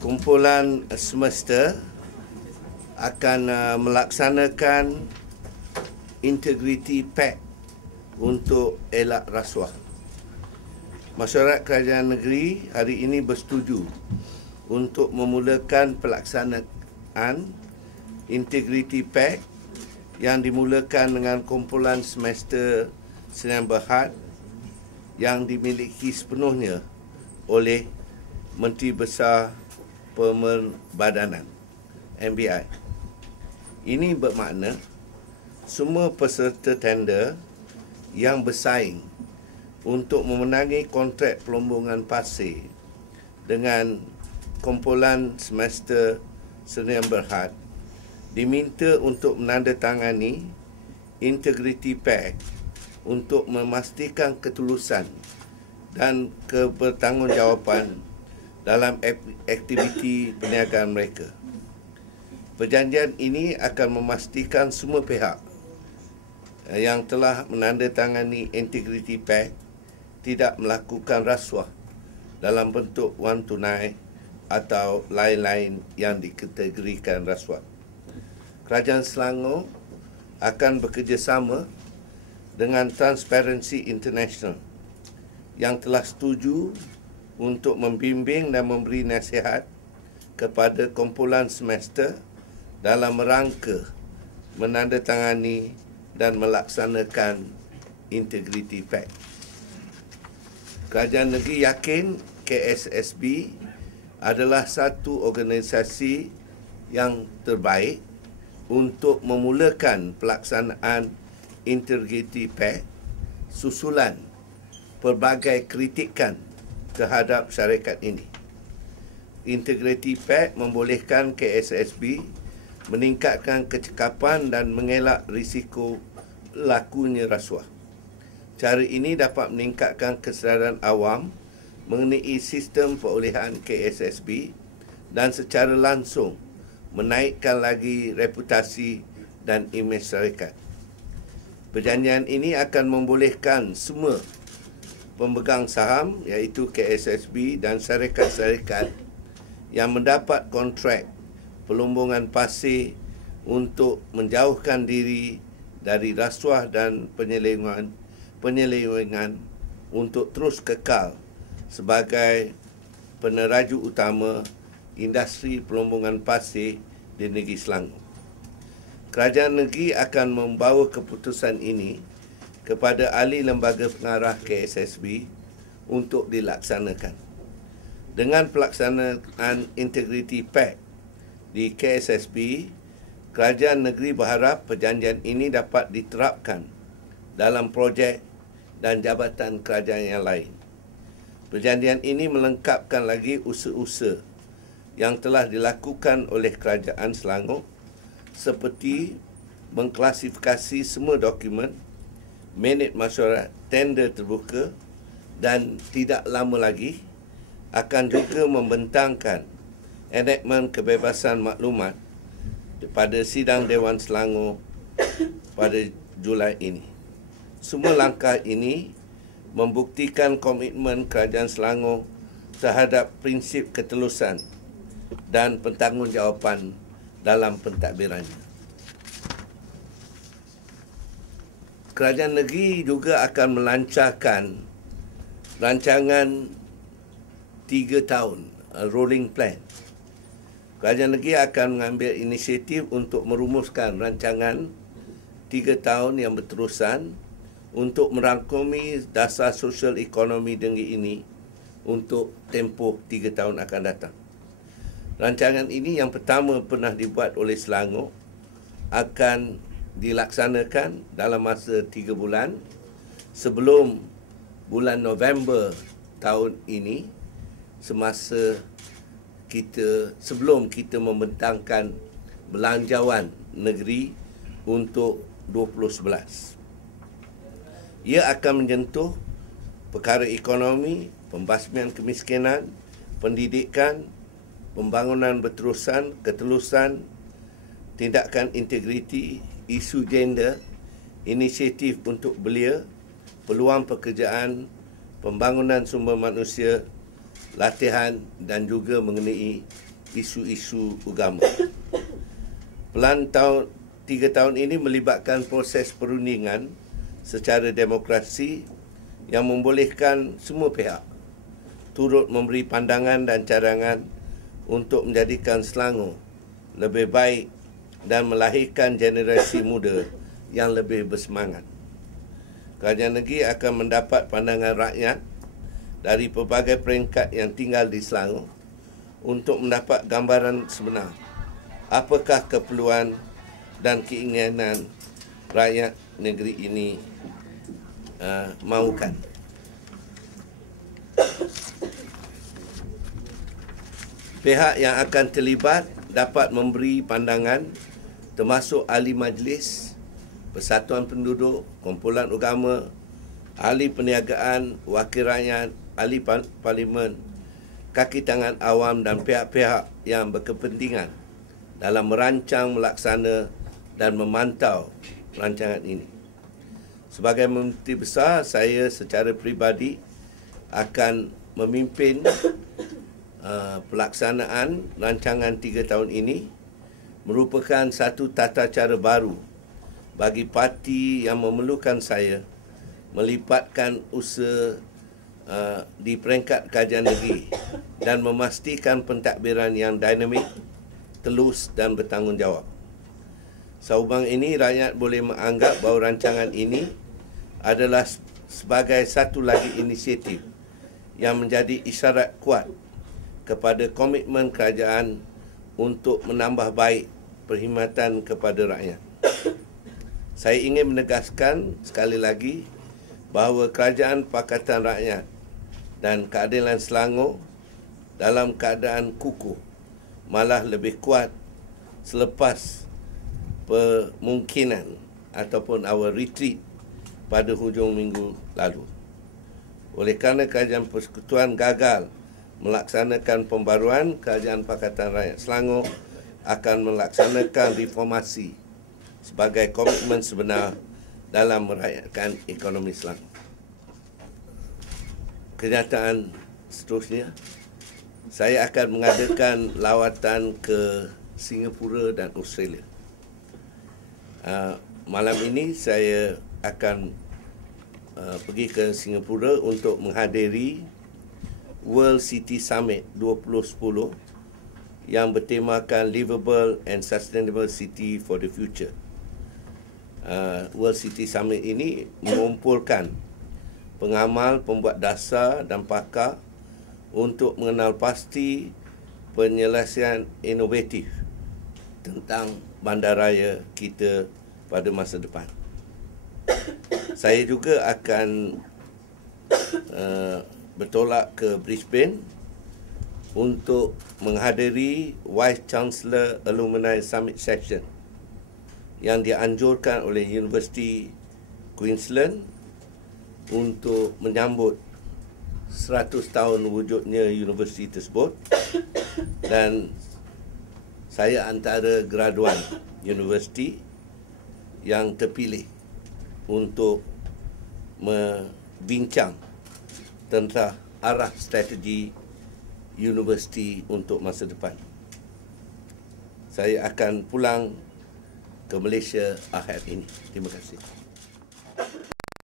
Kumpulan semesta akan melaksanakan Integrity Pact untuk elak rasuah. Masyarakat Kerajaan Negeri hari ini bersetuju untuk memulakan pelaksanaan Integrity Pact yang dimulakan dengan kumpulan semesta Sdn Bhd yang dimiliki sepenuhnya oleh Menteri Besar Pemerbadanan MBI. Ini bermakna semua peserta tender yang bersaing untuk memenangi kontrak pelombongan pasir dengan kumpulan semesta Sdn Bhd diminta untuk menandatangani Integrity Pact untuk memastikan ketulusan dan kebertanggungjawaban dalam aktiviti perniagaan mereka. Perjanjian ini akan memastikan semua pihak yang telah menandatangani Integrity Pact tidak melakukan rasuah dalam bentuk wang tunai atau lain-lain yang dikategorikan rasuah. Kerajaan Selangor akan bekerjasama dengan Transparency International yang telah setuju untuk membimbing dan memberi nasihat kepada kumpulan semesta dalam rangka menandatangani dan melaksanakan Integrity Pact. Kerajaan negeri yakin KSSB adalah satu organisasi yang terbaik untuk memulakan pelaksanaan Integrity Pact susulan pelbagai kritikan terhadap syarikat ini. Integrity Pact membolehkan KSSB meningkatkan kecekapan dan mengelak risiko lakunya rasuah. Cara ini dapat meningkatkan kesedaran awam mengenai sistem perolehan KSSB dan secara langsung menaikkan lagi reputasi dan imej syarikat. Perjanjian ini akan membolehkan semua pemegang saham iaitu KSSB dan syarikat-syarikat yang mendapat kontrak pelombongan pasir untuk menjauhkan diri dari rasuah dan penyelewengan untuk terus kekal sebagai peneraju utama industri pelombongan pasir di negeri Selangor. Kerajaan negeri akan membawa keputusan ini kepada ahli lembaga pengarah KSSB untuk dilaksanakan. Dengan pelaksanaan Integrity Pact di KSSB, kerajaan negeri berharap perjanjian ini dapat diterapkan dalam projek dan jabatan kerajaan yang lain. Perjanjian ini melengkapkan lagi usaha-usaha yang telah dilakukan oleh Kerajaan Selangor seperti mengklasifikasi semua dokumen minit masyarakat, tender terbuka dan tidak lama lagi akan juga membentangkan enakmen kebebasan maklumat pada sidang Dewan Selangor pada Julai ini. Semua langkah ini membuktikan komitmen Kerajaan Selangor terhadap prinsip ketelusan dan pertanggungjawaban dalam pentadbirannya. Kerajaan negeri juga akan melancarkan rancangan 3 tahun, rolling plan. Kerajaan negeri akan mengambil inisiatif untuk merumuskan rancangan 3 tahun yang berterusan untuk merangkumi dasar sosial ekonomi negeri ini untuk tempoh 3 tahun akan datang. Rancangan ini yang pertama pernah dibuat oleh Selangor akan dilaksanakan dalam masa 3 bulan sebelum bulan November tahun ini, sebelum kita membentangkan belanjawan negeri untuk 2011. Ia akan menyentuh perkara ekonomi, pembasmian kemiskinan, pendidikan, pembangunan berterusan, ketelusan, tindakan integriti, isu gender, inisiatif untuk belia, peluang pekerjaan, pembangunan sumber manusia, latihan dan juga mengenai isu-isu agama. Pelan 3 tahun ini melibatkan proses perundingan secara demokrasi yang membolehkan semua pihak turut memberi pandangan dan cadangan untuk menjadikan Selangor lebih baik dan melahirkan generasi muda yang lebih bersemangat. Kerajaan negeri akan mendapat pandangan rakyat dari pelbagai peringkat yang tinggal di Selangor untuk mendapat gambaran sebenar apakah keperluan dan keinginan rakyat negeri ini mahukan. Pihak yang akan terlibat dapat memberi pandangan termasuk ahli majlis, persatuan penduduk, kumpulan agama, ahli perniagaan, wakil rakyat, ahli parlimen, kaki tangan awam dan pihak-pihak yang berkepentingan dalam merancang, melaksana dan memantau rancangan ini. Sebagai Menteri Besar, saya secara peribadi akan memimpin pelaksanaan rancangan 3 tahun ini, merupakan satu tata cara baru bagi parti yang memerlukan saya melipatkan usaha di peringkat kerajaan negeri dan memastikan pentadbiran yang dinamik, telus dan bertanggungjawab. Sehubang ini, rakyat boleh menganggap bahawa rancangan ini adalah sebagai satu lagi inisiatif yang menjadi isyarat kuat kepada komitmen kerajaan untuk menambah baik perkhidmatan kepada rakyat. Saya ingin menegaskan sekali lagi bahawa Kerajaan Pakatan Rakyat dan Keadilan Selangor dalam keadaan kukuh, malah lebih kuat selepas kemungkinan ataupun our retreat pada hujung minggu lalu. Oleh kerana Kerajaan Persekutuan gagal melaksanakan pembaruan, Kerajaan Pakatan Rakyat Selangor akan melaksanakan reformasi sebagai komitmen sebenar dalam merakyatkan ekonomi Selangor. Kenyataan seterusnya, saya akan mengadakan lawatan ke Singapura dan Australia. Malam ini saya akan pergi ke Singapura untuk menghadiri World City Summit 2010 yang bertemakan Livable and Sustainable City for the Future. World City Summit ini mengumpulkan pengamal, pembuat dasar dan pakar untuk mengenal pasti penyelesaian inovatif tentang bandaraya kita pada masa depan. Saya juga akan bertolak ke Brisbane untuk menghadiri Vice Chancellor Alumni Summit Session yang dianjurkan oleh Universiti Queensland untuk menyambut 100 tahun wujudnya universiti tersebut, dan saya antara graduan universiti yang terpilih untuk membincang tentang arah strategi universiti untuk masa depan. Saya akan pulang ke Malaysia akhir ini. Terima kasih.